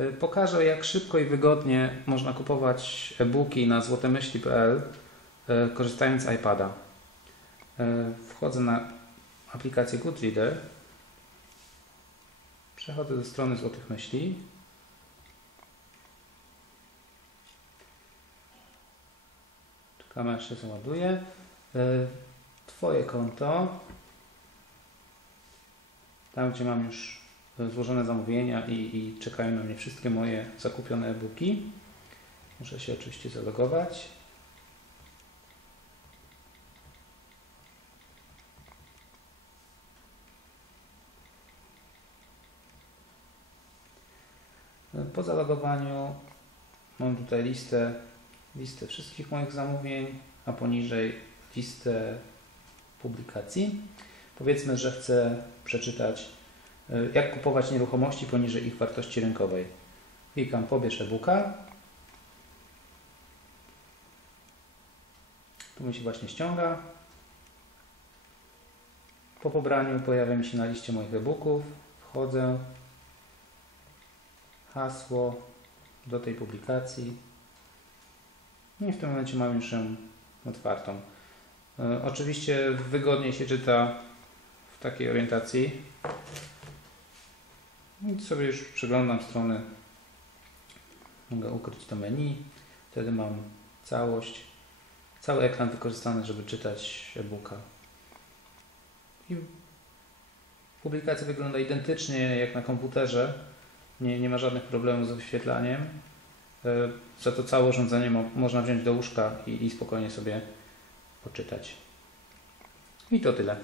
Y, Pokażę, jak szybko i wygodnie można kupować e-booki na złotemyśli.pl y, korzystając z iPada. Y, Wchodzę na aplikację Goodreader. Przechodzę do strony Złotych Myśli. Czekamy aż się załaduje. Twoje konto. Tam, gdzie mam już złożone zamówienia i, i czekają na mnie wszystkie moje zakupione e-booki. Muszę się oczywiście zalogować. Po zalogowaniu mam tutaj listę, listę wszystkich moich zamówień, a poniżej listę publikacji. Powiedzmy, że chcę przeczytać jak kupować nieruchomości poniżej ich wartości rynkowej. Klikam pobierz e-booka. Tu mi się właśnie ściąga. Po pobraniu pojawia mi się na liście moich e-booków. Wchodzę. Hasło do tej publikacji. No I w tym momencie mam już ją otwartą. Y, Oczywiście wygodniej się czyta w takiej orientacji. I sobie już przeglądam strony. Mogę ukryć to menu. Wtedy mam całość, cały ekran wykorzystany, żeby czytać e-booka. I publikacja wygląda identycznie jak na komputerze. Nie, nie ma żadnych problemów z wyświetlaniem. E, Za to całe urządzenie mo- można wziąć do łóżka i, i spokojnie sobie poczytać. I to tyle.